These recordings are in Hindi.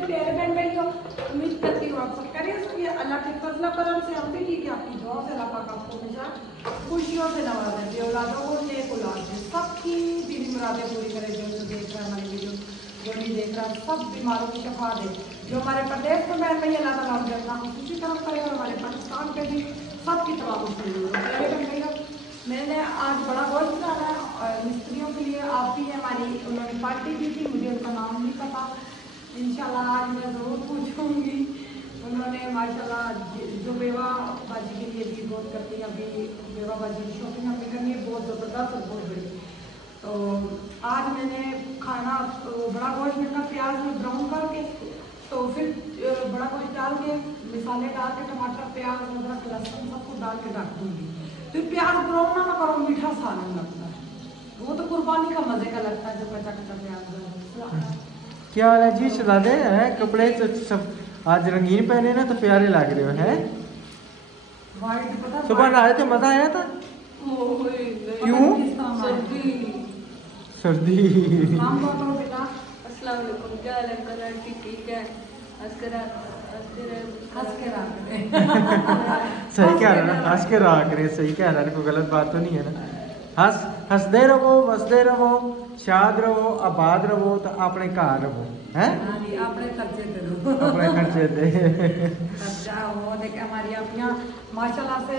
मेरे प्यारे बहन भाइयों, उम्मीद करती हूँ आप सब खैरियत से होंगे। अल्लाह के फजल करम से हम भी कि आपकी दुआ से अल्लाह पाक आपको हमेशा खुशियों से नवाजे, बेऔलादों को नेक औलाद दे, सबकी दिली मुरादें पूरी करे। जो देख रहा है हमारी वीडियो, जो नहीं देख रहा, सब बीमारों की शफा दे। जो हमारे प्रदेश में बहन भाई अल्लाह ताला उनके अपना उसी तरफ करे और हमारे पाकिस्तान के भी सबकी तबाह हो। मैंने आज बड़ा गोश्त बनाना है और मिस्त्रियों के लिए आप भी हमारी उन्होंने पार्टी दी थी, मुझे उनका नाम नहीं पता। इंशाल्लाह आज मैं ज़रूर पूछूंगी। उन्होंने माशाल्लाह जो बेवा बाजी के लिए भी बहुत करती है, अभी बेवा बाजी की शॉपिंग हमें करनी है बहुत ज़बरदस्त और बहुत बड़ी। तो आज मैंने खाना बड़ा गोश्त में प्याज में ब्राउन करके, तो फिर बड़ा गोश्त डाल के मसाले डाल के टमाटर प्याज अदरक लहसुन सब कुछ डाल के ढक दूँगी। फिर प्याज ब्राउन ना करो, मीठा सालन लगता है, वो तो कुर्बानी का मजे का लगता है जब कच्चा कच्चा प्याज। क्या हाल है जी? शहजादे हैं कपड़े तो सब आज रंगीन पहने ना तो प्यारे लग रहे हो हैं। सुबह आए थे, मजा आया था? क्यों? सर्दी। अस्सलाम वालेकुम, क्या हाल है? ठीक है। सही कह रहा है, हंस के रहा करे, सही कह रहा है, कोई गलत बात तो नहीं है ना। हंसदे रहो, वसदे रहो, शाद रहो, आबाद रहो, तो अपने घर रहो हैं, अपने खर्चे दे दो, अपने खर्चे दे खर्चा हो। देखे हमारी अम्मियाँ माशाल्लाह से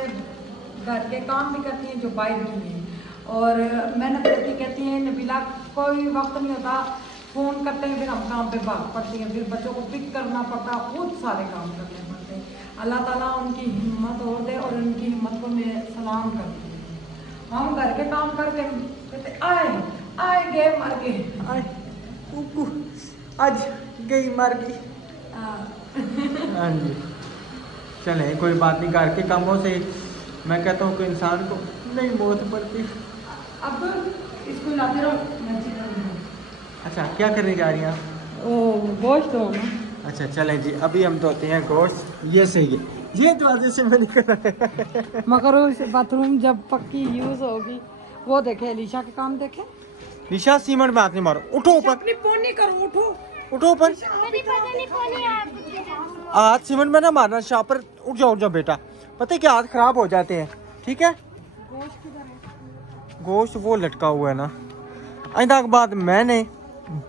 घर के काम भी करती हैं जो बाहर की हैं, और मेहनत करती, कहती हैं नबीला कोई वक्त नहीं होता, फ़ोन करते हैं फिर हम काम पे भाग पड़ती हैं, फिर बच्चों को पिक करना पड़ता, बहुत सारे काम करने पड़ते हैं। अल्लाह ताला उनकी हिम्मत और दे, और उनकी हिम्मत को मैं सलाम करती हूँ। हम घर के काम करके कहते आए गए मर गए, आज गई मर गई। हाँ जी, चले कोई बात नहीं, घर के कामों से मैं कहता हूँ कि इंसान को नहीं मौत पड़ती। अब इसको लाते रहो। अच्छा, क्या करने जा रही हैं? ओ गोश्त हो ना। अच्छा चलें जी, अभी हम धोते हैं गोश्त। ये सही है, ये दरवाजे से मैं निकल मगर उस बाथरूम जब पक्की यूज होगी, वो देखे अलीशा के काम देखे। निशा सीमेंट में हाथ नहीं मारो, उठो ऊपर, अपनी पोनी करो, उठो उठो ऊपर, हाथ सीमेंट में ना मारना, शाह पर उठ जाओ बेटा, पता है क्या हाथ खराब हो जाते हैं। ठीक है, गोश्त वो लटका हुआ है ना, आइंदा के बाद मैंने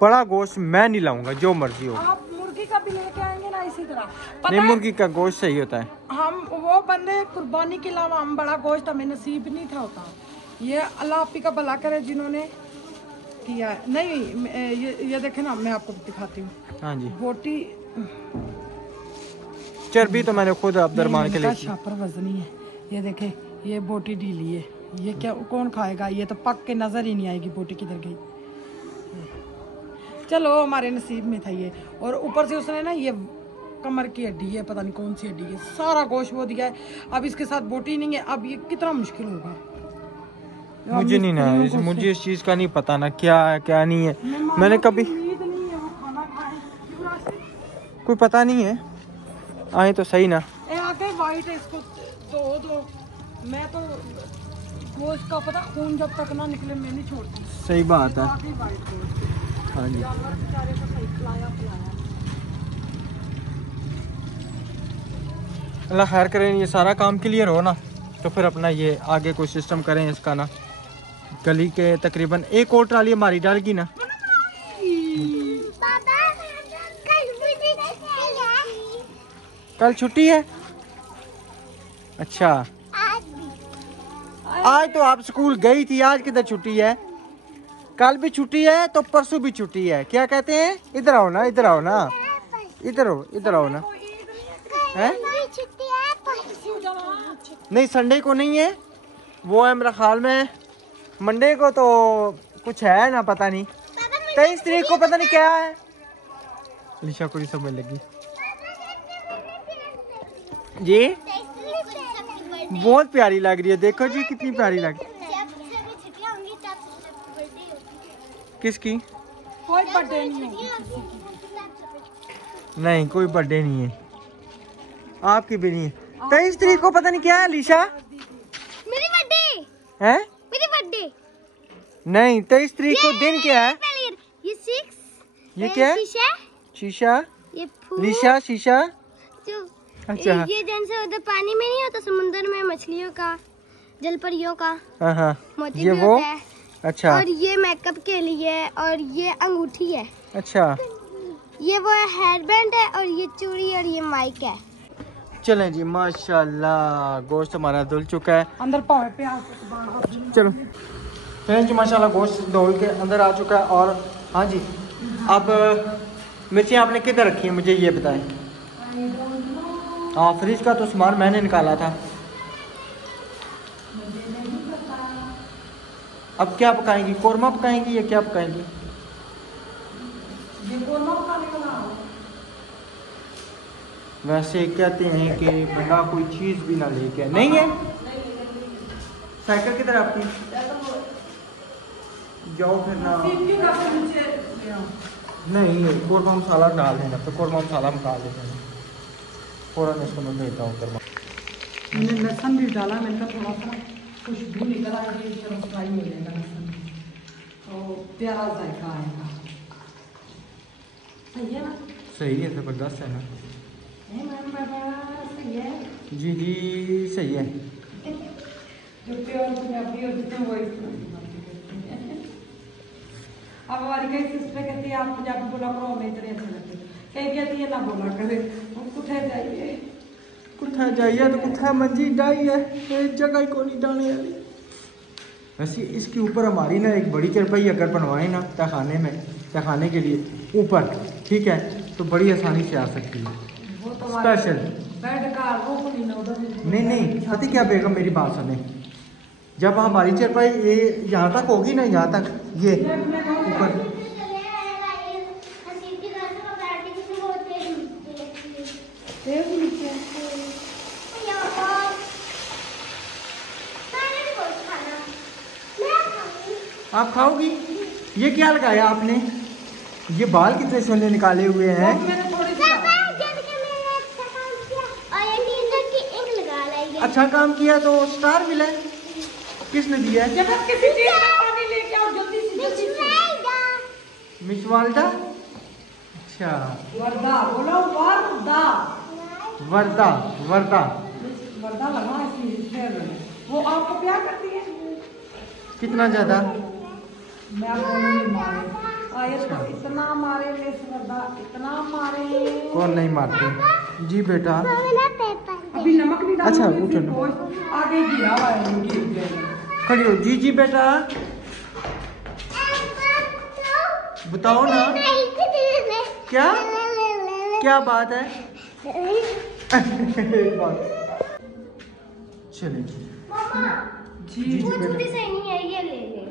बड़ा गोश्त मैं नहीं लाऊंगा, जो मर्जी हो। आप मुर्गी का भी लेके आएंगे ना इसी तरह। नहीं, मुर्गी का गोश्त सही होता है। हम वो बंदे कुर्बानी के अलावा हम बड़ा गोश्त हमें नसीब नहीं था होता। ये अल्लाह आपी का भला करे जिन्होंने किया है। नहीं ये देखे ना, मैं आपको दिखाती हूँ। हाँ जी, बोटी चर्बी तो मैंने खुद अब्दुर्रहमान के लिए छापर वजनी है। ये देखे, ये बोटी ढीली है, ये क्या कौन खाएगा? ये तो पक के नजर ही नहीं आएगी बोटी किधर गई। चलो हमारे नसीब में था ये। और ऊपर से उसने ना ये कमर की हड्डी है, पता नहीं कौन सी हड्डी है, सारा गोश्त वो दिया है। अब इसके साथ बोटी नहीं है, अब ये कितना मुश्किल होगा। मुझे नहीं ना, मुझे इस चीज का नहीं पता ना, क्या है क्या नहीं है। मैंने कभी कोई पता नहीं है। आए तो सही ना, आके वाइट है, इसको दो मैं तो गोश्त का पता, खून जब तक ना निकले मैं नहीं छोड़ती। सही बात है। हाँ जी, अल्लाह खैर करें, ये सारा काम क्लियर हो ना तो फिर अपना ये आगे कोई सिस्टम करें इसका ना। गली के तकरीबन एक और ट्राली हमारी डालेगी ना। कल छुट्टी है? अच्छा, आज तो आप स्कूल गई थी, आज किधर छुट्टी है? कल भी छुट्टी है तो परसों भी छुट्टी है। क्या कहते हैं? इधर आओ ना, इधर आओ ना, इधर आओ ना। है नहीं, संडे को नहीं है, वो है मेरा ख्याल में मंडे को, तो कुछ है ना, पता नहीं 23 तारीख को, पता नहीं क्या है। लिशा को समझ लगी जी, बहुत प्यारी लग रही है, देखो जी कितनी प्यारी लग रही है। किसकी? कोई बर्थडे नहीं है, नहीं कोई बर्थडे नहीं है, आपकी भी नहीं है। 23 तारीख को पता नहीं क्या है लिशा, मेरी बर्थडे है? मेरी बर्थडे नहीं, 23 तारीख को दिन क्या है? ये 6, ये क्या है? शीशा, शीशा ये फूल लीशा शीशा। जो अच्छा। ये जैसे उधर पानी में नहीं होता समुद्र में मछलियों का, जल परियों का हाँ मोती ये भी वो। होता है। अच्छा और ये मेकअप के लिए, और ये अंगूठी है। अच्छा ये वो हेयर बैंड है, और ये चूड़ी, और ये माइक है। चलें जी, माशाल्लाह गोश्त हमारा धुल चुका है। अंदर पावे प्याज चलो चलें जी, माशाल्लाह गोश्त धुल के अंदर आ चुका है। और हाँ जी, अब मिर्ची आपने किधर रखी है मुझे ये बताएं। हाँ, फ्रिज का तो सामान मैंने निकाला था। अब क्या पकाएंगी, कोरमा पकाएंगी या क्या पकाएंगी? ये कोरमा पकाने वाला है। वैसे कहते हैं कि बंदा कोई चीज़ भी ना लेके नहीं है। साइकिल किधर आपकी? जाओ फिर ना। सीटी का से नीचे ले आओ। नहीं, कोरमा मसाला डाल देना, तो कोरमा मसाला निकाल देते हैं। फ़ौरन इसको मैं भेजता हूँ कोरमा। मैंने लहसुन भी डाला, मैंने कहा थोड़ा सा खुशबू निकल आएगी, चलो फ्राई हो जाएगा लहसुन, तो प्यारा जायका आएगा। सही है ना? सही है, ज़बरदस्त है ना? है मैम बाबा, सही है। जी जी सही है। जो प्योर पंजाबी होते हैं वो इस तरह की बातें करते हैं। अब हमारी कई सिस्टर कहती है आप पंजाबी बोला करो, हमें इतने अच्छे लगते हैं। कहीं कहती है ना बोला करे, हम कुठे जाइए। कुत्था जाइए तो कुत्था मंजी डाई है, एक जगह ही को नहीं डाने वाली। वैसे इसके ऊपर हमारी ना एक बड़ी चरपाई अगर बनवाए ना तहखाने में, तहखाने के लिए ऊपर, ठीक है, तो बड़ी आसानी से आ सकती है। वो तो हमारे स्पेशल बेड का वो नहीं ना उधर नहीं पति क्या बेगम, मेरी बात सुने। जब हमारी चरपाई ये यहाँ तक होगी ना, यहाँ तक ये ऊपर, आप खाओगी? ये क्या लगाया आपने? ये बाल कितने सोने निकाले हुए हैं। मैंने थोड़ी सी अच्छा काम किया, तो स्टार मिला है। किसने दिया है? जब आप किसी चीज में पानी लेके आओ जल्दी से। मिस वाल्डा। अच्छा वर्दा बोलो, वर्दा वर्दा वर्दा। वर्दा लगा इसमें फिर वो आपको प्यार करती है। कितना ज़्यादा? मैं आपको नहीं मारे आयत तो इतना मारे मिस वर्दा, इतना मारे। कौन नहीं मारते जी बेटा। अभी नमक नहीं डाला। अच्छा, उठो ना। आगे गिरा हुआ है, गिर गया। खड़ी हो जी जी बेटा, बताओ ना क्या क्या बात है। एक बात चलिए जी जी वो बेटा। छोटी सही नहीं है, ये ले ले।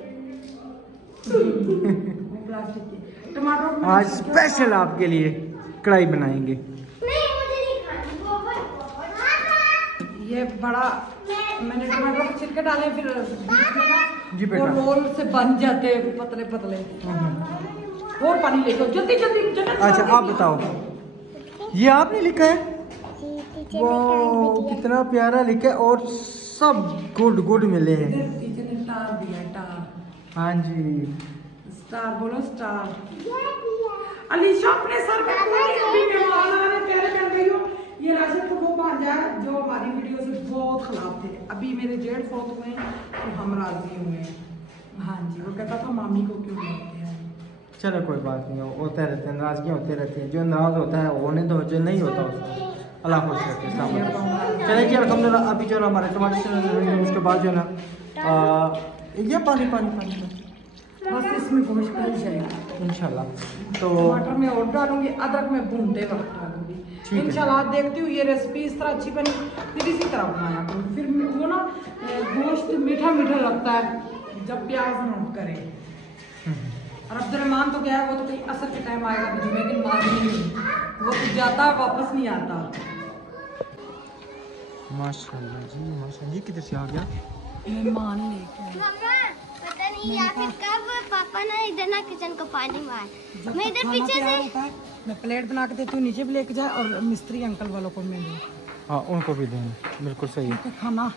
प्लास्टिक के टमाटर आज स्पेशल आपके लिए कढ़ाई बनाएंगे। नहीं मुझे नहीं खानी, बहुत ये बड़ा मैंने टमाटर के छिलके डाले, फिर बीच में ना जी वो बेटा। रोल से बन जाते हैं पतले पतले। और पानी लेके आओ, जल्दी जल्दी जल्दी। अच्छा आप बताओ, ये आपने लिखा है? वो कितना प्यारा लिखा है, और सब गुड गुड मिले हैं। टीचर ने स्टार दिया, स्टार। हाँ जी स्टार बोलो, स्टार। अलीशा अपने सर पे कोई अभी मेहमान आ रहे, प्यारे कर रही हो। ये राशिद को वो भांजा है जो हमारी वीडियो से बहुत खिलाफ थे। अभी मेरे जेठ फोत हुए हैं तो हम राजी हुए हैं। हाँ जी, वो कहता था मामी को क्यों बोलते हैं। चलो कोई बात नहीं, होते रहते हैं, नाराजगियाँ होती रहती हैं। जो नाराज होता है वो होने दो, जो नहीं होता उसको अल्लाह खुश रखे सामने। चलिए जी अल्हम्दुलिल्लाह। अभी जो ना हमारे टमाटर से उसके बाद जो ना ये पानी पानी पानी बस इसमें गोश्त डल जाएगा इंशाल्लाह। तो टमाटर में और डालूंगी, अदरक में भूनते वक्त डालूंगी ठीक है। इंशाल्लाह। देखती हूँ ये रेसिपी इस तरह अच्छी बनी, फिर इसी तरह बनाया करूँ। फिर वो ना गोश्त मीठा मीठा लगता है जब प्याज नोट करे। और अब्दुलरहमान तो क्या है, वो तो कहीं असर के टाइम आएगा तो जुमे की नमाज नहीं होगी, वो तो जाता है वापस नहीं आता। माशाल्लाह जी माशाल्लाह। ये किधर से आ गया? मेहमान लेके आए। मम्मा पता नहीं या फिर कब पापा ना इधर ना किचन को पानी मार, मैं इधर खाना पीछे तैयार से होता है, मैं प्लेट बना के देती हूँ, नीचे भी लेके जाए और मिस्त्री अंकल वालों को मैं दूँ। हाँ उनको भी देंगे, बिल्कुल सही है। क्योंकि खाना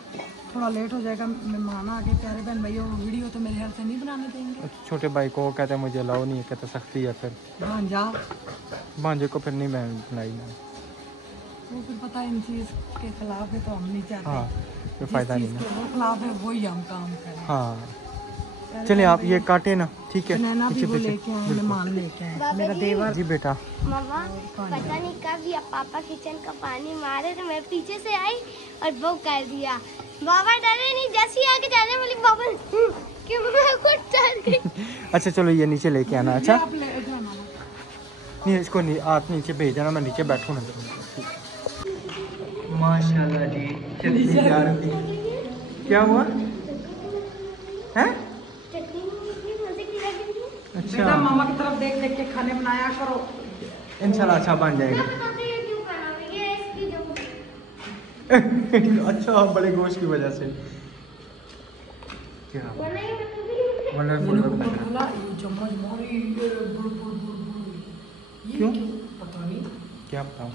थोड़ा लेट हो जाएगा, मेहमान आगे, प्यारे बहन भैया वीडियो तो मेरे ख्याल से नहीं बनाने देंगे। छोटे भाई को कहते हैं मुझे अलाउ नहीं है, कहते सख्ती है, फिर भांजा भांजे को फिर नहीं मैं बनाई ना। वो फिर पता है इन चीज़ के खिलाफ है, तो हम नहीं चाहते। हाँ कोई फ़ायदा नहीं जिस ना। चीज़ के वो खिलाफ है वही हम काम करें। हाँ चलिए आप ये काटे ना, ठीक है। नैना भी पीछे वो पीछे लेके आए, मेहमान लेके आए, मेरा देवर। जी बेटा। मामा पता नहीं कब या पापा किचन का पानी मारे तो मैं पीछे से आई और वो कर दिया। बाबा डरे नहीं, जैसे ही आके जाने वाली बाबा कि मैं खुद चल गई। अच्छा चलो ये नीचे लेके आना। अच्छा आप ले जाओ मामा। नहीं इसको नहीं, आप नीचे भेज देना, मैं नीचे बैठूँ ना। माशाल्लाह जी चटनी तैयार होती है। क्या हुआ है? चटनी इतनी मजे की लगी थी। अच्छा बेटा मामा की तरफ देख देख के खाने बनाया करो। इंशाल्लाह अच्छा बन जाएगा। ये क्यों बनाओगे? ये इसकी जो अच्छा बड़े गोश्त की वजह से क्या बनाई मैं तो भी वंडरफुल मैंने लग ऊपर रहा है। खोला, ये चम्मच मारी, ये बुड़ बुड़ बुड़ बुड़। ये क्यों? पता नहीं, क्या बताऊँ?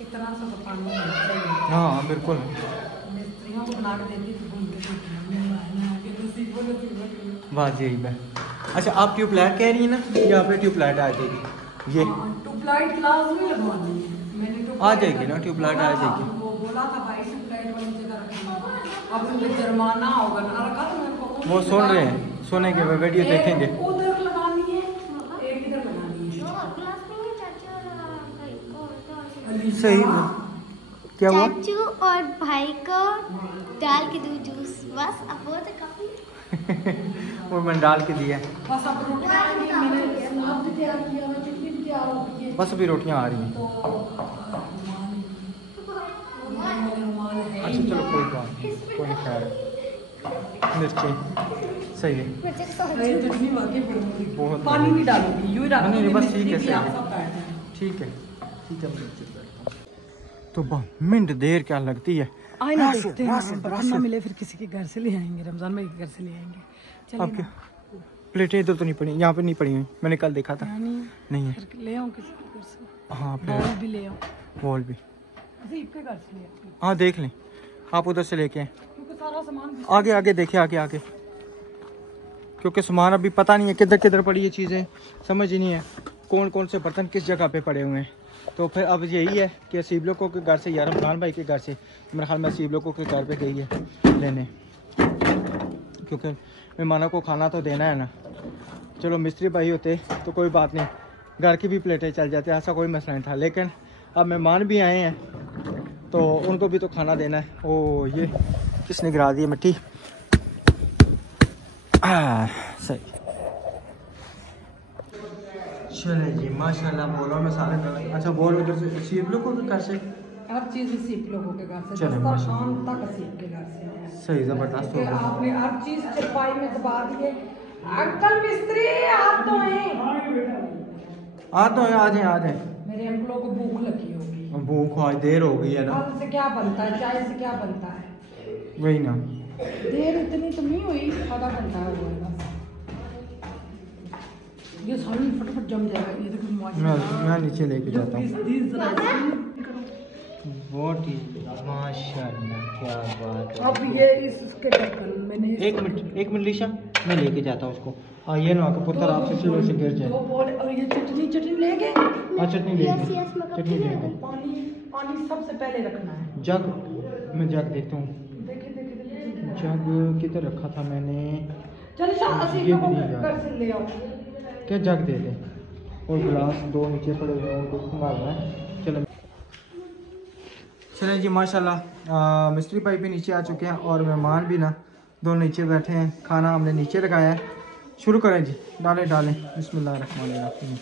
इतना सा तो पानी होना चाहिए। हाँ बिल्कुल। मिस्त्रियों को बना के देती थी, घूम के देती थी, नसीब नसीब। वाह जी मैं। अच्छा आप ट्यूबलाइट कह रही हैं ना, या पे ट्यूबलाइट आ जाएगी? ये ट्यूबलाइट लाजमी लगवानी है। मैंने ट्यूबलाइट आ जाएगी ना, ट्यूबलाइट आ जाएगी। वो बोला था भाई ट्यूबलाइट वाली जगह रखना, अब उनके जुर्माना होगा ना, रखा तो मेरे को। वो सुन रहे हैं, सुनेंगे, वो वीडियो देखेंगे। उधर लगानी है, एक इधर लगानी है। क्लास में चाचा और भाई को सही में क्या हुआ? चाचू और भाई को डाल के दूध जूस, बस अब वो तो काफी। वो मैंने डाल के दिया। बस अब रोटियां आएंगी, मैंने सलाद भी तैयार किया हुआ, चटनी भी तैयार हो गई है। बस अभी रोटियां आ रही हैं। तो मेहमान है अच्छा चलो कोई बात नहीं, कोई नहीं, खैर मिर्ची सही है। अरे चटनी वाकई बड़ी बहुत पानी नहीं डालूंगी, यूं ही नहीं, नहीं, रखूंगी। बस ठीक है, मिर्ची भी सही है। आप सब बैठ जाएं। ठीक है ठीक है, मैं नीचे बैठता हूँ। तो मिनट देर क्या लगती है। आए ना राशन, देखते हैं, राशन, बर्तन राशन। ना मिले फिर किसी के घर से ले आएंगे, रमजान भाई के घर से ले आएंगे। चलिए अब क्या ना, प्लेटें इधर तो नहीं पड़ी, यहाँ पे नहीं पड़ी हुई, मैंने कल देखा था। यहाँ नहीं है, नहीं है। फिर ले आऊँ किसी के घर से, हाँ बॉल प्लेट भी ले आऊँ, बॉल भी, अजीब के घर से ले आऊँ, हाँ देख लें, आप उधर से लेके आए। क्योंकि सारा सामान भी आगे आगे देखे, आगे आगे, क्योंकि सामान अभी पता नहीं है किधर किधर पड़ी ये चीज़ें, समझ ही नहीं है कौन कौन से बर्तन किस जगह पे पड़े हुए हैं। तो फिर अब यही है कि असीब लोगों के घर से या रमजान भाई के घर से, मेरे ख्याल में असीब लोगों के घर पे गई है लेने, क्योंकि मेहमानों को खाना तो देना है ना। चलो मिस्त्री भाई होते तो कोई बात नहीं, घर की भी प्लेटें चल जाती, ऐसा कोई मसला नहीं था, लेकिन अब मेहमान भी आए हैं तो उनको भी तो खाना देना है। ओ ये किसने गिरा दी मिट्टी? सही। चले जी माशाल्लाह, बोलो में सारे डाले। अच्छा बोल उधर से असीब लोगों के घर से, हर चीज़ असीब लोगों के घर से, चलो, दस्तरखान तक असीब के घर से है। सही ज़बरदस्त हो कि गया। आपने हर चीज़ चरपाई में दबा दिए। अंकल मिस्त्री आप तो हैं, आ तो आ जाए आ जाए। मेरे अंकलों को भूख लगी होगी। भूख आज देर हो गई है ना, फल से क्या बनता है, चाय से क्या बनता है? वही ना। देर इतनी तो नहीं हुई, आधा घंटा हुआ है बस। ये सारी फटाफट जम जाएगा। ये देखो मैं नीचे लेके जाता हूँ। अब बहुत ही माशाल्लाह, क्या बात है। ये इसके ढक्कन मैंने एक मिनट लीशा, मैं लेके जाता हूँ उसको। हाँ ये ना कि पुत्र आपसे सीढ़ियों से गिर दो जाए। बोल, और ये चटनी ले गए। हाँ चटनी ले यस, गए, यस, मैं चटनी ले गए। पानी सबसे पहले रखना है। जग, मैं जग देता हूँ। देखिए जग किधर रखा था मैंने? चलिए शाह ये भी नहीं घर से ले आओ। क्या जग दे दे, और गिलास दो नीचे पड़े हुए हैं उनको संभालना है। चलो चलें जी माशाल्लाह, मिस्त्री भाई भी नीचे आ चुके हैं और मेहमान भी ना दोनों नीचे बैठे हैं। खाना हमने नीचे लगाया है, शुरू करें जी। डालें डालें, बिस्मिल्लाहिर्रहमानिर्रहीम।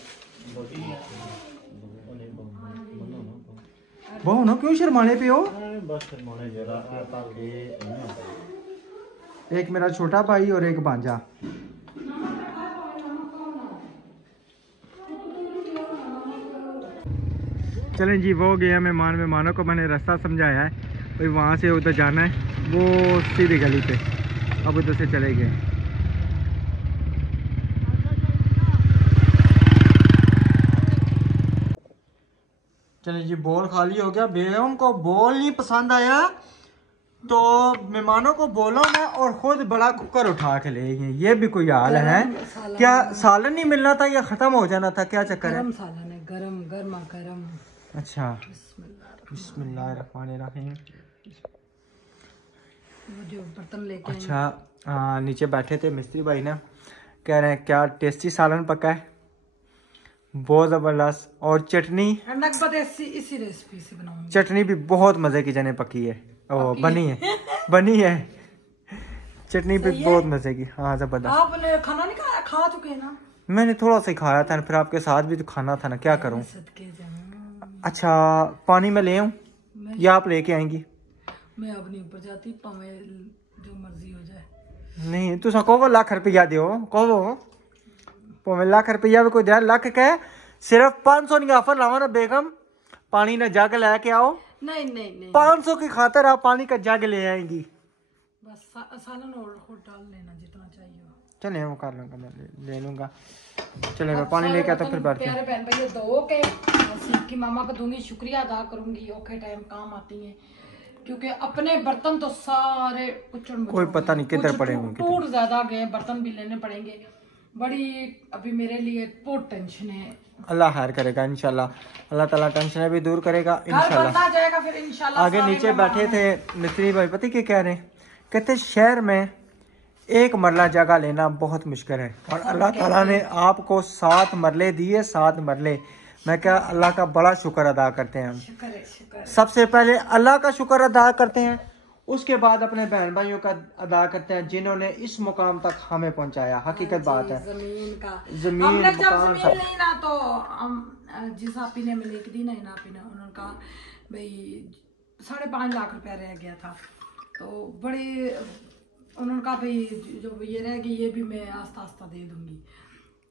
बहु ना क्यों शर्माने पे हो? एक मेरा छोटा भाई और एक भांजा। चलें जी, वो गया मेहमानों को मैंने रास्ता समझाया है, भाई वहाँ से उधर जाना है, वो सीधी गली पे, अब उधर से चले गए। चलिए जी, बोल खाली हो गया। बेगम को बोल नहीं पसंद आया तो मेहमानों को बोलो ना और खुद बड़ा कुकर उठा के ले गए। ये भी कोई हाल है? क्या सालन नहीं मिलना था या खत्म हो जाना था? क्या चक्कर है? सालन है, गरम गर्मा गरम। अच्छा, बिस्मिल्लाहिर्रहमानिर्रहीम। वो जो बर्तन लेके अच्छा, नीचे बैठे थे मिस्त्री भाई ना, कह रहे हैं क्या टेस्टी सालन पका है, बहुत ज़बरदस्त। और चटनी, इसी रेसिपी से बनाऊंगी। चटनी भी बहुत मज़े की जने पकी है, ओ बनी है बनी है चटनी भी बहुत मज़े की। हाँ ज़बरदस्त। आपने खाना नहीं खाया? खा चुके हैं ना? मैंने थोड़ा सा ही खाया था, फिर आपके साथ भी तो खाना था ना, क्या करूँ। अच्छा, पानी में ले आऊँ या आप लेके आएंगी? मैं अब नहीं ऊपर जाती, पावे जो मर्जी हो जाए। नहीं, तुसा कहो लाख रुपया दियो, कहो पावे लाख रुपया भी कोई दे, लाख के सिर्फ 500 की ऑफर लावा ना बेगम, पानी ना जग लेके आओ। नहीं नहीं नहीं, 500 की खातर आप पानी का जग ले आएंगी। बस सालन और डाल लेना जितना चाहिए। चले वो कर लूंगा, मैं ले लूंगा। चले मैं पानी लेके आता फिर बैठते हैं। प्यारे बहन भाई दो के सीख की मामा को दूंगी, शुक्रिया अदा करूंगी, औखे टाइम काम आती है। क्योंकि अपने बर्तन तो सारे कोई पता नहीं किधर पड़े होंगे, टूट ज्यादा गए, बर्तन भी लेने पड़ेंगे। बड़ी अभी मेरे लिए बहुत टेंशन है। अल्लाह खैर करेगा इंशाल्लाह, अल्लाह ताला टेंशन भी दूर करेगा घर इंशाल्लाह। बनता जाएगा फिर इंशाल्लाह। आगे नीचे बैठे थे मिस्त्री भाई, पता क्या कह रहे हैं, कहते शहर में एक मरला जगह लेना बहुत मुश्किल है और अल्लाह ताला ने आपको 7 मरले दिए, 7 मरले। मैं क्या अल्लाह का बड़ा शुक्र अदा करते हैं हम। शुक्र। सबसे पहले अल्लाह का शुक्र अदा करते हैं, उसके बाद अपने बहन भाइयों का अदा करते हैं जिन्होंने इस मुकाम तक हमें पहुंचाया। हकीकत बात है, जमीन का जमीन हमने जब मकान जमीन ली ना तो हम जिस आपी ने मिले दी ना आपी ने, उन्होंने कहा भाई 5.5 लाख रुपया रह गया था। तो बड़ी उन्होंने कहा भाई जो ये रह गई ये भी मैं आस्ता आस्ता दे दूंगी,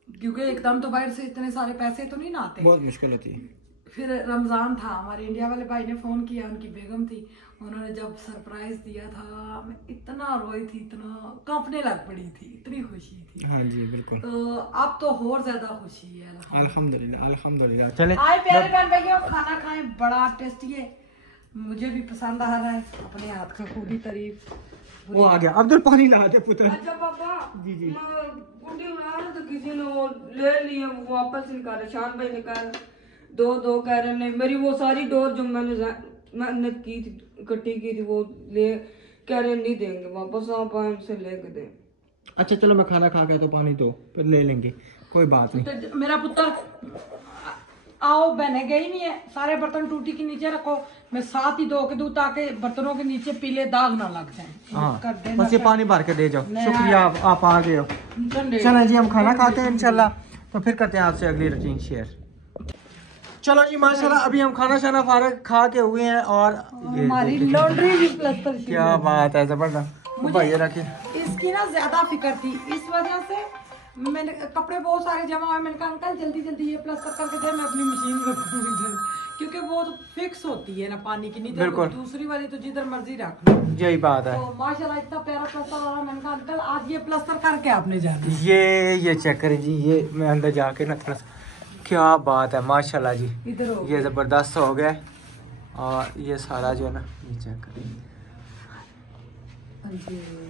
क्योंकि एकदम तो बाहर से इतने सारे पैसे तो नहीं ना आते, बहुत मुश्किल होती है। फिर रमजान था, हमारे इंडिया वाले भाई ने फोन किया, उनकी बेगम थी, उन्होंने जब सरप्राइज दिया था मैं इतना रोई थी, इतना कांपने लग पड़ी थी, इतनी खुशी थी। हाँ जी बिल्कुल। तो अब तो और ज्यादा खुशी है अल्हम्दुलिल्लाह अल्हम्दुलिल्लाह। चले आए प्यारे बहन भैया, खाना खाएं, बड़ा टेस्टी है, मुझे भी पसंद आ रहा है, अपने हाथ का खूबी तारीफ। वो आ गया, अब्दुल पानी ला दे पुत्र। अच्छा पापा जी जी। गुड्डी उड़ा रहा तो किसी ने वो ले लिए, वो वापस निकाले, शान भाई निकाल दो कह रहे नहीं, मेरी वो सारी डोर जो मैंने मेहनत की थी, इकट्ठी की थी, वो ले कह रहे नहीं देंगे वापस, आप हमसे लेके दे। अच्छा चलो मैं खाना खा के तो पानी दो फिर ले लेंगे, कोई बात नहीं। तो मेरा पुत्र आओ, बहने गई नहीं है, सारे बर्तन टूटी के नीचे रखो, मैं साथ ही धो के दूं ताकि बर्तनों के नीचे पीले दाग ना लग जाएं। हाँ बस ये पानी भर के दे जाओ, शुक्रिया आप आ गए हो। चलो जी हम खाना खाते हैं इंशाल्लाह, तो फिर करते हैं आपसे अगली रूटीन शेयर। चलो जी माशाल्लाह, अभी हम खाना शाना फारग खा के हुए हैं और हमारी लॉन्ड्री भी प्लस्तर की। क्या बात है, जबरदस्त। मुझे ये रखिए, इसकी ना ज्यादा फिक्र थी, इस वजह से मैंने कपड़े बहुत सारे जमा हुए, मैंने कहा अंकल जल्दी जल्दी ये प्लस्तर करके दे, मैं अपनी मशीन रखूंगी, क्योंकि वो तो फिक्स होती है ना पानी की, नहीं तो दूसरी वाली तो जिधर मर्जी रख लो। यही बात है। तो माशाल्लाह इतना प्यारा प्लस्तर हो रहा, मैंने कहा अंकल आज ये प्लस्तर करके आपने जाना। ये चेक करें जी, ये मैं अंदर जाके ना थोड़ा सा, क्या बात है माशाल्लाह जी, इधर ये जबरदस्त हो गया। और ये सारा जो है ना ये चेक करें।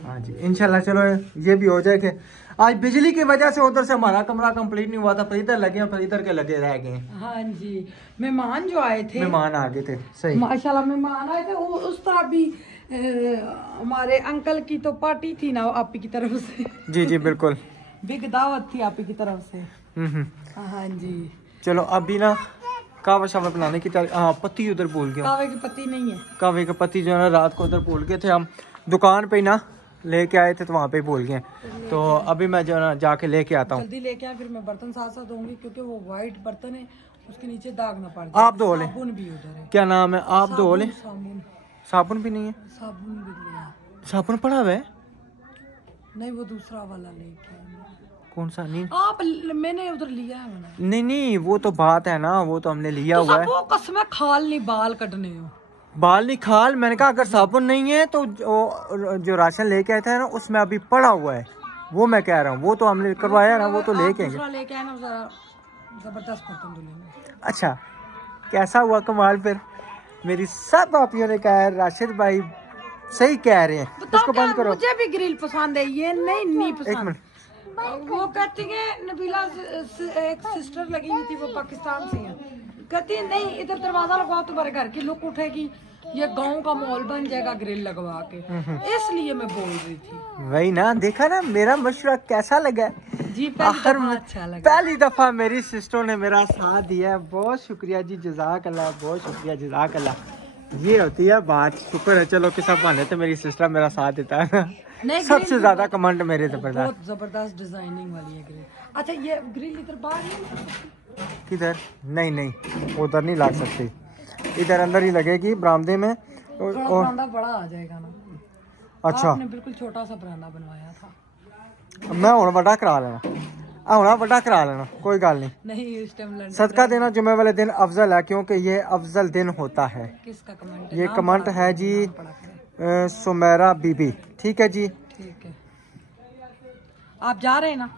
हाँ जी इंशाल्लाह। चलो ये भी हो जाए कि आज बिजली की वजह से उधर से हमारा कमरा कंप्लीट नहीं हुआ था, फिर इधर लगे फिर इधर के लगे रह गए। हाँ जी, मेहमान जो आए थे, मेहमान आ गए थे, सही माशाल्लाह मेहमान आए थे। उस तरह भी हमारे अंकल की तो पार्टी थी ना आपी की तरफ से। जी जी बिल्कुल, बिग दावत थी आपी की तरफ से। हाँ जी। चलो अभी ना कावा शावा बनाने की तैयारी। हाँ पत्ती उधर भूल गया, कावे की पत्ती नहीं है, कावे की पत्ती जो है ना रात को उधर भूल गए थे, हम दुकान पे ना लेके आए थे तो वहाँ पे भूल गए, तो अभी मैं जो ना जाके लेके आता हूँ। जल्दी लेके आए, फिर मैं बर्तन साथ साथ धोऊंगी, क्योंकि वो वाइट बर्तन है, उसके नीचे दाग ना पड़ जाए। आप धो ले, साबुन भी उधर है। क्या नाम है, आप धो ले। साबुन भी नहीं है, साबुन भी लिया, साबुन पड़ा हुआ है। नहीं वो दूसरा वाला लेके आए। कौन सा? नहीं आप मैंने उधर लिया है मैंने। नहीं वो तो बात है ना, वो तो हमने लिया हुआ है। वो कसम खाल नहीं बाल कटने हो, बाल नहीं खाल। मैंने कहा अगर साबुन नहीं है तो जो राशन लेके आया था ना उसमें अभी पड़ा हुआ है, वो मैं कह रहा हूँ, वो तो हमने करवाया ना, वो तो लेके आएंगे। लेके आए ना, जबरदस्त बर्तन धुलेंगे। अच्छा कैसा हुआ कमाल? फिर मेरी सब भापियों ने कहा है राशिद भाई सही कह रहे हैं। इसको बंद करो। मुझे भी ग्रिल पसंद है, ये नहीं एक पसंद। मिनट। वो कहती है नबीला एक सिस्टर लगी हुई थी, वो पाकिस्तान से है, कहती है नहीं इधर दरवाजा लगवाओ तुम्हारे घर की लुक उठेगी, ये गांव का माहौल बन जाएगा ग्रिल लगवा के, इसलिए मैं बोल रही थी। वही ना, देखा ना मेरा मशवरा कैसा लगा? जी आखिर में अच्छा लगा। पहली दफा मेरी सिस्टरों ने मेरा साथ दिया है, बहुत शुक्रिया जी, जज़ाक अल्लाह, बहुत शुक्रिया, जज़ाक अल्लाह। ये होती है बात, शुक्र है चलो कि सब बहाने तो मेरी सिस्टर मेरा साथ देता है ना। सबसे ज्यादा कमेंट मेरे जबरदस्त, बहुत जबरदस्त डिजाइनिंग वाली है ग्रिल। अच्छा ये ग्रिल इधर बाहर नहीं, किधर? नहीं उधर नहीं लग सकती, इधर अंदर ही लगेगी बरामदे में। थोड़ा बरामदा बड़ा आ जाएगा ना। अच्छा आपने बिल्कुल छोटा सा बरामदा बनवाया था। मैं हुण बड़ा करा लेना, हुण बड़ा करा लेना, कोई गल नहीं। नहीं इस टाइम सदका देना जुम्मे वाले दिन अफजल है, क्योंकि ये अफजल दिन होता है। किसका कमेंट? ये कमेंट है जी सुमेरा बीबी, ठीक है जी, ठीक है। आप जा रहे हैं ना?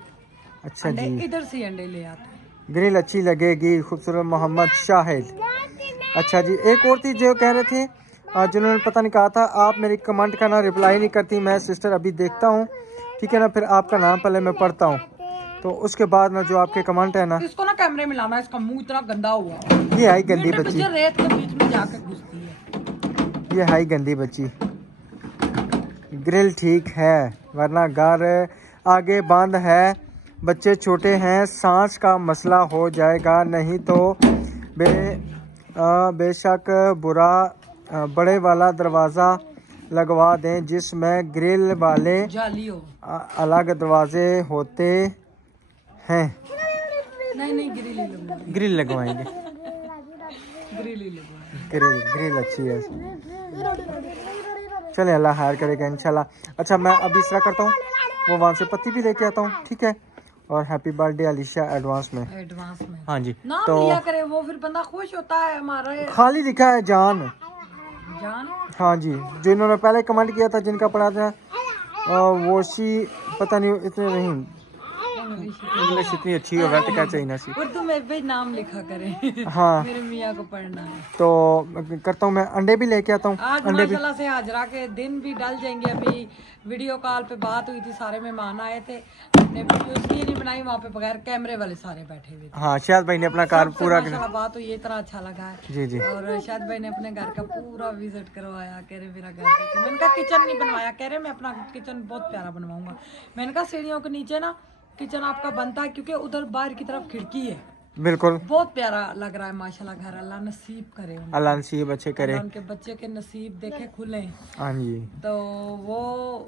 अच्छा अंडे जी। इधर से अंडे ले आते हैं। ग्रिल अच्छी लगेगी, खूबसूरत मोहम्मद शाहिद। अच्छा जी, एक और थी जो कह रहे थे जिन्होंने पता नहीं कहा था, आप मेरी कमेंट का ना रिप्लाई नहीं करती। मैं सिस्टर अभी देखता हूँ, ठीक है ना, फिर आपका नाम पहले मैं पढ़ता हूँ, तो उसके बाद ना जो आपके कमेंट है ना। इसको ना कैमरे में लाना, इसका मुंह इतना गंदा हुआ, ये है गंदी बच्ची, रेत के बीच में जाकर घुसती है। ये है गंदी बच्ची। ग्रिल ठीक है, वरना घर आगे बंद है, बच्चे छोटे हैं, सांस का मसला हो जाएगा, नहीं तो बेशक बुरा बड़े वाला दरवाज़ा लगवा दें जिसमें ग्रिल वाले जाली हो। अलग दरवाजे होते हैं। नहीं ग्रिल ही लगवा, ग्रिल लगवाएंगे, ग्रिल ही लगवा। ग्रिल अच्छी है। चले अल्लाह खैर करेगा इंशाल्लाह। अच्छा मैं अभी इस तरह करता हूँ, वो वहाँ से पत्ती भी लेके आता हूँ, ठीक है, और हैप्पी बर्थडे अलीशा एडवांस में। हाँ जी, नाम तो लिया करे, वो फिर बंदा खुश होता है। हमारा खाली लिखा है जान। हाँ जी, जिन्होंने पहले कमेंट किया था, जिनका पढ़ा था वोशी, पता नहीं इतने नहीं इंग्लिश इतनी अच्छी होगा तो क्या चाहिए ना सी, उर्दू में भी नाम लिखा करें। हाँ मेरे मियाँ को पढ़ना है, तो करता हूँ मैं। अंडे भी लेके आता हूँ, आज अंडे भी। माशाल्लाह से हाजरा के दिन भी डल जाएंगे। अभी वीडियो कॉल पे बात हुई थी, सारे मेहमान आए थे, हमने वीडियो इसलिए नहीं बनाई, वहाँ पे बगैर कैमरे वाले सारे बैठे हुए थे। हाँ शायद भाई ने अपना कार पूरा माशाल्लाह बात हुई, इतना अच्छा लगा है। जी जी। और शायद भाई ने अपने घर का पूरा विजिट करवाया, कह रहे मेरा घर देखे। मैंने कहा किचन नहीं बनवाया, कह रहे मैं अपना किचन बहुत प्यारा बनवाऊंगा। मैंने कहा सीढ़ियों के नीचे ना किचन आपका बनता है, क्योंकि उधर बाहर की तरफ खिड़की है। बिल्कुल, बहुत प्यारा लग रहा है माशाल्लाह घर। अल्लाह नसीब करे उनको, अल्लाह नसीब अच्छे करे, उनके बच्चे के नसीब देखे खुले। हाँ जी तो वो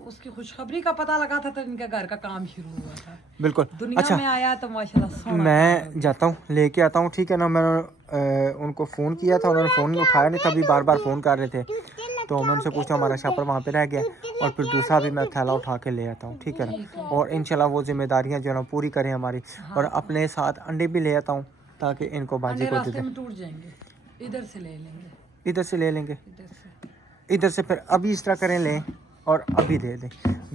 उसकी खुशखबरी का पता लगा था, तो इनके घर का काम शुरू हुआ था। बिल्कुल। दुनिया अच्छा में आया तो माशाल्लाह सोना। मैं जाता हूँ, लेके आता हूँ, ठीक है ना। मैंने उनको फ़ोन किया था, उन्होंने फ़ोन उठाया नहीं था, अभी बार बार फ़ोन कर रहे थे, तो मैं उनसे पूछता हूँ हमारा शापर वहाँ पे रह गया, और फिर दूसरा भी मैं थैला उठा के ले आता हूँ, ठीक है ना। और इंशाल्लाह वो जिम्मेदारियाँ जो है ना पूरी करें हमारी। और अपने साथ अंडे भी ले आता हूँ, ताकि इनको बाजी को दे दें। टूट जाएंगे, इधर से ले लेंगे, इधर से ले लेंगे, इधर से। इधर से फिर अभी इस तरह करें, लें और अभी दे दें।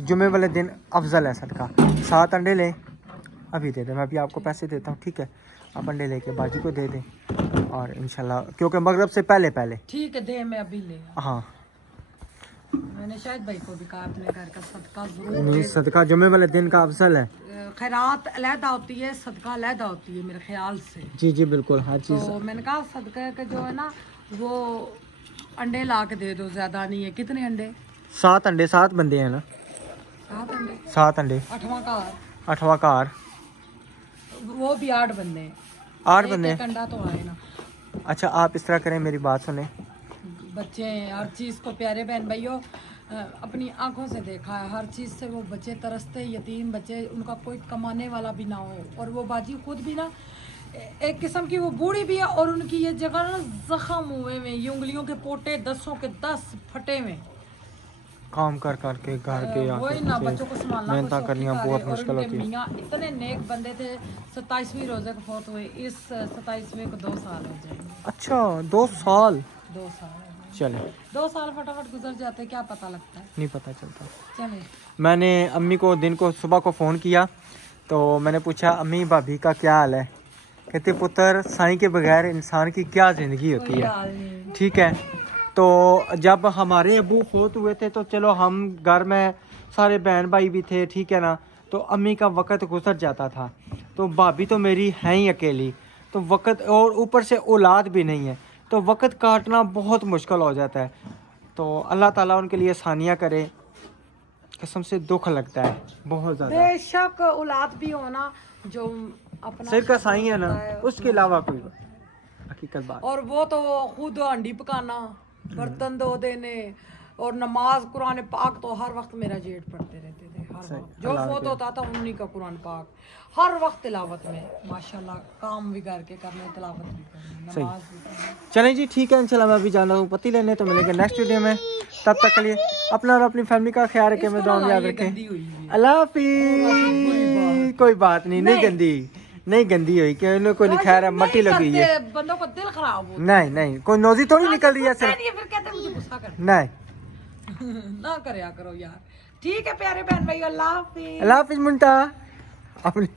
जुमे वाले दिन अफजल है सदका, 7 अंडे लें, अभी दे दें। मैं अभी आपको पैसे देता हूँ, ठीक है, आप अंडे लेके बाजी को दे दें, और इंशाल्लाह क्योंकि मगरब से पहले ठीक है, दे मैं अभी ले। हाँ मैंने शायद भाई को भी कहा अपने घर का सदका जरूर नहीं, सदका जुमे वाले दिन का अफजल है। खैरात अलहदा होती है, सदका अलहदा होती है मेरे ख्याल से। जी जी बिल्कुल, हर चीज़। तो मैंने कहा सदका का जो है ना, वो अंडे ला के दे दो, ज्यादा नहीं है। कितने अंडे? 7 अंडे, 7 बंदे हैं ना, 7 अंडे, 7 अंडे, 8वां कार, 8वां कार, वो भी 8 बंदे हैं। 8 बंदे। एक अंडा तो आए ना। अच्छा आप इस तरह करें, मेरी बात सुने, बच्चे हर चीज़ को, प्यारे बहन भाइयों, अपनी आंखों से देखा है, हर चीज़ से वो बच्चे तरसते, यतीम बच्चे, उनका कोई कमाने वाला भी ना हो। और वो बाजी खुद भी ना एक किस्म की वो बूढ़ी भी है, और उनकी ये जगह ना जख्म हुए में, ये उंगलियों के पोटे 10 के 10 फटे में, काम कर के घर के वही ना बच्चों को संभालना मेहनत करनी बहुत मुश्किल होती है। मियाँ इतने नेक बंदे थे, 27वीं रोजे को फौत हुए, इस 27वें को 2 साल हो जाएंगे। अच्छा 2 साल? 2 साल चले, 2 साल फटाफट गुजर जाते, क्या पता लगता है, नहीं पता चलता। चले। मैंने अम्मी को दिन को सुबह को फ़ोन किया, तो मैंने पूछा अम्मी भाभी का क्या हाल है, कहते पुत्र साईं के बगैर इंसान की क्या ज़िंदगी होती है। ठीक है, तो जब हमारे अबू फोत हुए थे तो चलो हम घर में सारे बहन भाई भी थे, ठीक है ना, तो अम्मी का वक़्त गुजर जाता था, तो भाभी तो मेरी है ही अकेली, तो वक़्त और ऊपर से औलाद भी नहीं है, तो वक़्त काटना बहुत मुश्किल हो जाता है। तो अल्लाह ताला उनके लिए आसानियाँ करे, कसम से दुख लगता है बहुत ज़्यादा। बेशक औलाद भी होना जो अपना सिर का साईं है ना, उसके अलावा कोई हकीकत बात। और वो तो खुद हंडी पकाना, बर्तन धो देने और नमाज कुरान पाक तो हर वक्त मेरा जेठ पढ़ते रहते थे, हर वक्त जो फोत होता था उन्हीं का कुरान पाक हर वक्त तिलावत में, माशाल्लाह काम भी करके करने, तिलावत भी करनी, नमाज भी करनी। चलें जी ठीक है, इंशाल्लाह मैं अभी जाना हूँ पति लेने, तो मिलेंगे नेक्स्ट वीडियो में। तब तक के लिए अपना और अपनी फैमिली का ख्याल रखें, मैं दुआ में याद रखें। अल्लाह हाफिज़। कोई बात नहीं, नहीं गंदी नहीं गंदी हुई कि उन्हें कोई खैर है, मट्टी लगी है, बंदों का दिल खराब हो। नहीं कोई नोजी थोड़ी निकल रही है सिर्फ, फिर कहते मुझे गुस्सा कर नहीं ना करया करो यार। ठीक है प्यारे बहन भाई, अल्लाह हाफिज़। अल्लाह हाफिज़ मुंटा अपनी